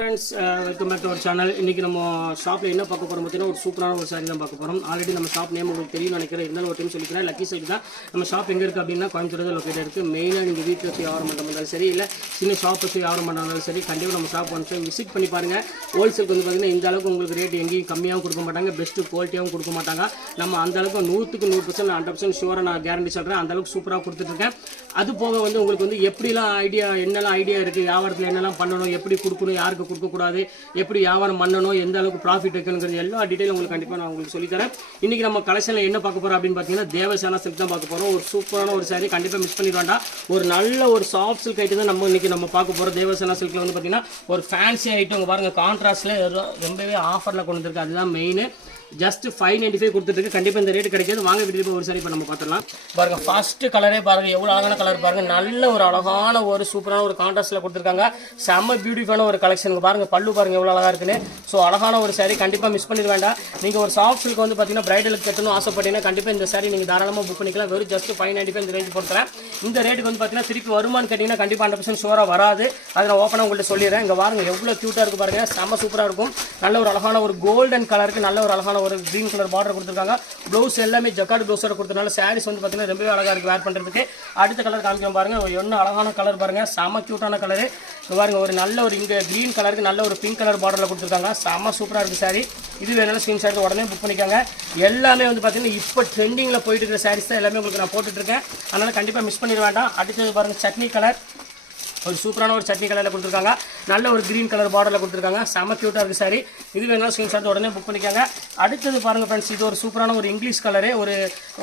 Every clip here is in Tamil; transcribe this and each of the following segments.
Friends, welcome back to our channel. இன்றைக்கி நம்ம ஷாப்பில் என்ன பார்க்க போகிறோம் பார்த்தீங்கன்னா, ஒரு சூப்பரான ஒரு சாரி தான் பார்க்க போகிறோம். ஆல்ரெடி நம்ம ஷாப் நேம் உங்களுக்கு தெரியும் நினைக்கிறேன். இருந்தாலும் ஒரு டைம் சொல்லிக்கிறேன். லக்கி சைடு தான் நம்ம ஷாப் எங்கே இருக்குது அப்படின்னா, கோயம்புத்தூர் தான் லொக்கேட் இருக்குது. மெயினாக நீங்கள் வீட்டில் வச்சு வியாபாரம் பண்ணுற இருந்தாலும் சரி, இல்லை சின்ன ஷாப் வச்சு வியாபாரம் பண்ணுறாலும் சரி, கண்டிப்பாக நம்ம ஷாப் வந்து விசிட் பண்ணி பாருங்கள். ஹோல்சேலுக்கு வந்து பார்த்தீங்கன்னா இந்த அளவுக்கு உங்களுக்கு ரேட் எங்கேயும் கம்மியாகவும் கொடுக்க மாட்டாங்க, பெஸ்ட்டு குவாலிட்டியாகவும் கொடுக்க மாட்டாங்க. நம்ம அந்த அளவுக்கு 100% 100% ஷுவராக நான் கேரண்டி சொல்கிறேன். அந்த அளவுக்கு சூப்பராக கொடுத்துட்ருக்கேன். அது போக வந்து உங்களுக்கு வந்து எப்படிலாம் ஐடியா, என்னெல்லாம் ஐடியா இருக்குது, வியாபாரத்தில் என்னெல்லாம் பண்ணணும், எப்படி கொடுக்கணும், யாருக்கு கொடுக்கக்கூடாது, எப்படி வியாபாரம் பண்ணணும், எந்த அளவுக்கு ப்ராஃபிட் இருக்குங்கிறது எல்லா டீட்டெயிலும் உங்களுக்கு கண்டிப்பாக நான் உங்களுக்கு சொல்லித்தரேன். இன்றைக்கி நம்ம கலெக்ஷனில் என்ன பார்க்க போகிறோம் அப்படின்னு பார்த்தீங்கன்னா, தேவசேனா சில்க் தான் பார்க்க போகிறோம். ஒரு சூப்பரான ஒரு சாரி, கண்டிப்பாக மிஸ் பண்ணிட வேண்டாம். ஒரு நல்ல ஒரு சாஃப்ட் சில்க் ஐட்டம் தான் நம்ம பார்க்க போகிறோம். தேவசேனா சில்கில் வந்து பார்த்தீங்கன்னா ஒரு ஃபேன்சி ஐட்டம் பாருங்கள், கான்ட்ராஸ்ட்டில் ரொம்பவே ஆஃபரில் கொண்டு வந்துருக்கு. அதுதான் மெயின். ஜஸ்ட் 595 கொடுத்துட்டு கண்டிப்பாக இந்த ரேட் கிடைக்காது. வாங்க வீட்டுக்கு ஒரு சாரி இப்போ நம்ம பார்த்துடலாம். பாருங்க, ஃபர்ஸ்ட் கலரே பாருங்க, எவ்வளோ அழகான கலர் பாருங்க. நல்ல ஒரு அழகான ஒரு சூப்பரான ஒரு கான்ட்ராஸ்ட்ல கொடுத்துருக்காங்க. செம்ம பியூட்டிஃபுல்லான ஒரு கலெக்ஷன் பாருங்க. பல்லு பாருங்க எவ்வளோ அழகா இருக்குன்னு. ஸோ அழகான ஒரு சாரி, கண்டிப்பாக மிஸ் பண்ணிட வேண்டாம். நீங்கள் ஒரு சாஃப்ட் சில்க் வந்து பார்த்தீங்கன்னா பிரைடலுக்கு கட்டணும் ஆசைப்பட்டீங்கன்னா கண்டிப்பாக இந்த சாரி நீங்கள் தாராளமாக புக் பண்ணிக்கலாம். வெறும் ஜஸ்ட் 595 இந்த ரேஞ்ச் போட்டுறேன். இந்த ரேட்டுக்கு வந்து பார்த்தீங்கன்னா திருப்பி வருமானு கேட்டிங்கன்னா கண்டிப்பாக 100% ஷுவராக வராது. அதை நான் ஓப்பனாக உங்கள்கிட்ட சொல்லிடுறேன். இங்கே பாருங்க எவ்வளோ க்யூட்டாக இருக்குது பாருங்க, செம்ம சூப்பராக இருக்கும். நல்ல ஒரு அழகான ஒரு கோல்டன் கலருக்கு நல்ல ஒரு அழகான ஒரு கிரீன் கலர் பார்டர் கொடுத்துருக்காங்க. ப்ளவுஸ் எல்லாமே ஜக்கார்ட் ப்ளவுஸோட கொடுத்தனால சாரீஸ் வந்து பார்த்தீங்கன்னா ரொம்பவே அழகாக இருக்குது வேர் பண்ணுறதுக்கு. அடுத்த கலர் காமிக்கிறோம் பாருங்க, என்ன அழகான கலர் பாருங்க, செம க்யூட்டான கலரு பாருங்க. ஒரு நல்ல ஒரு இங்கே க்ரீன் கலருக்கு நல்ல ஒரு பிங்க் கலர் பார்டரில் கொடுத்துருக்காங்க. செம சூப்பராக இருக்குது சாரி. இது வேணாலும் ஸ்க்ரீன்ஷாட் உடனே புக் பண்ணிக்காங்க. எல்லாமே வந்து பார்த்தீங்கன்னா இப்போ ட்ரெண்டிங்கில் போயிட்டு இருக்கிற சாரீஸ் தான் எல்லாமே உங்களுக்கு நான் போட்டுட்ருக்கேன். அதனால் கண்டிப்பாக மிஸ் பண்ணிட வேண்டாம். அடுத்தது பாருங்கள், சட்னி கலர், ஒரு சூப்பரான ஒரு சட்னி கலரில் கொடுத்துருக்காங்க. நல்ல ஒரு க்ரீன் கலர் பார்டரில் கொடுத்துருக்காங்க. செம க்யூட்டாக இருக்குது சாரி. இது வேணாலும் ஸ்க்ரீன்ஷாட் உடனே புக் பண்ணிக்காங்க. அடுத்தது பாருங்கள் ஃப்ரெண்ட்ஸ், இது ஒரு சூப்பரான ஒரு இங்கிலீஷ் கலரு,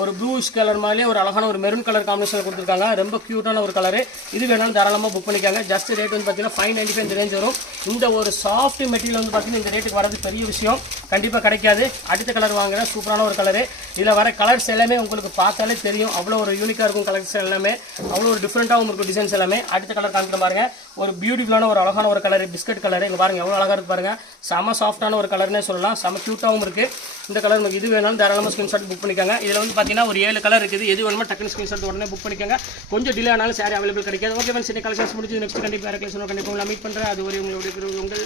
ஒரு ப்ளூஷ் கலர் மாதிரியே ஒரு அழகான ஒரு மெரூன் கலர் காம்பினேஷனில் கொடுத்துருக்காங்க. ரொம்ப க்யூட்டான ஒரு கலரு. இது வேணாலும் தாராளமாக புக் பண்ணிக்காங்க. ஜஸ்ட் ரேட் வந்து பார்த்தீங்கன்னா 595 இந்த ரேஞ்ச் வரும். இந்த ஒரு சாஃப்ட் மெட்டீரியல் வந்து பார்த்தீங்கன்னா இந்த ரேட்டுக்கு வரது பெரிய விஷயம், கண்டிப்பாக கிடைக்காது. அடுத்த கலர் வாங்குறேன், சூப்பரான ஒரு கலரு. இதில் வர கலர்ஸ் எல்லாமே உங்களுக்கு பார்த்தாலே தெரியும், அவ்வளோ ஒரு யூனிக்காக இருக்கும் கலர்ஸ் எல்லாமே, அவ்வளோ ஒரு டிஃப்ரெண்ட்டாகவும் இருக்கும் டிசைன்ஸ் எல்லாமே. அடுத்த கலர் காமிக்கிற பாருங்க, ஒரு பியூட்டிஃபுல்லான ஒரு அழகான ஒரு கலர், பிஸ்கட் கலர். இங்கே பாருங்க எவ்வளோ அழகாக இருக்கு பாருங்க, செம சாஃப்டான ஒரு கலர்னே சொல்லலாம், செம க்யூட்டாகவும் இருக்குது இந்த கலர். உங்களுக்கு இது வேணாலும் தாராளமாக ஸ்க்ரீன்ஷாட் புக் பண்ணிக்காங்க. இதில் வந்து பார்த்தீங்கன்னா ஒரு 7 கலர் இருக்குது. எது வேணுமோ டக்குனு ஸ்க்ரீன்ஷாட் உடனே புக் பண்ணிக்காங்க. கொஞ்சம் டிலே ஆனாலும் சாரி அவைலபிள் கிடைக்காது. ஓகே ஃப்ரெண்ட்ஸ், கலெக்ஷன்ஸ் முடிஞ்சு நெக்ஸ்ட் கண்டிப்பாக கண்டிப்பாக மீட் பண்ணுறேன். அது ஒரு உங்களுடைய உங்கள்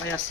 பயாஸ்.